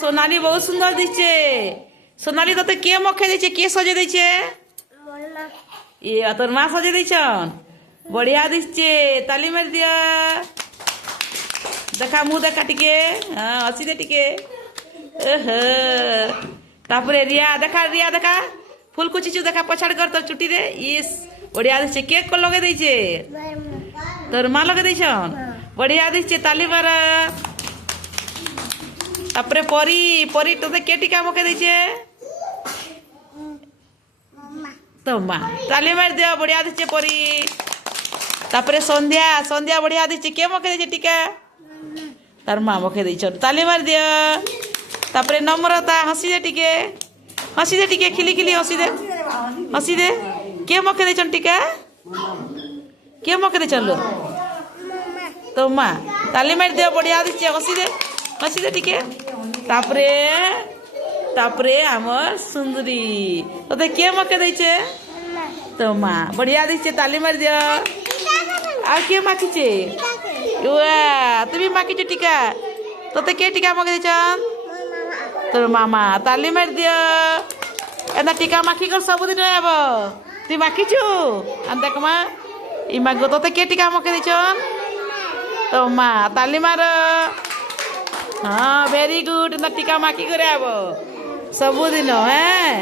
সোনালি বহুত সুন্দর দিচ্ছে। সোনালি তোতে কে মখে দিচ্ছে, কে সজে দিচ্ছে? ইয়া তোর মা সজে দিছন। বড়িয়া দিচ্ছে, তালি মারি দিও। দেখা মুহ দেখা টিকে, হ্যাঁ হসি দে টিকে। তারপরে রিয়া দেখা, রিয়া দেখা ফুলকুচিচু দেখা পছাড় কর তোর চুটি রে। ইস বড়িয়া দিচ্ছে। কেক কো লগে দিয়েছে? তোর মা লগে দিছন। বড়িয়া দিচ্ছে, তালি মার। তারপরে পরি, পরি তোতে কে টিকা মুখে দিয়েছে? তো মা, তালি মার দিও। বড়িয়া দিচ্ছে পরি। তারপরে সন্ধ্যা, সন্ধ্যা বড়িয়া দিচ্ছে। কে মুখে দিয়েছে টিকা? তার মা মুখে দিয়েছন। তালি মার দিও। তারপরে নম্রতা হসি দে টিকে, হসি দে টিকে, খিলি খিলি হসি দে, হসি দে। কে মুখে দিয়েছন টিকা? কে মুখে দিয়েছন লো? তো মা, তালি মার দিও। বড়িয়া দিচ্ছে, হসি দে, হসি দে টিকে। তারপরে তারপরে আমার সুন্দরী তোতে কে মুখে দিয়েছে? তো মা, বড়িয়া দিচ্ছে, তালি মার দিও। আর কে মাখিছে? ওয়া তুমি মাখিছো টিকা। তোতে কে টিকা মাখি দিছন? তোর মামা। তালি মার দিও। এনা টিকা মাখি কর ସବୁদিন হব। তুই মাখিছু? আর দেখ মা, ই মাগো তোতে কে টিকা মাখি দিছন? তো মা, তালি মার। হ্যাঁ ভেরি গুড। এনা টিকা মাখি করে আব ସବୁদিন। হ্যাঁ।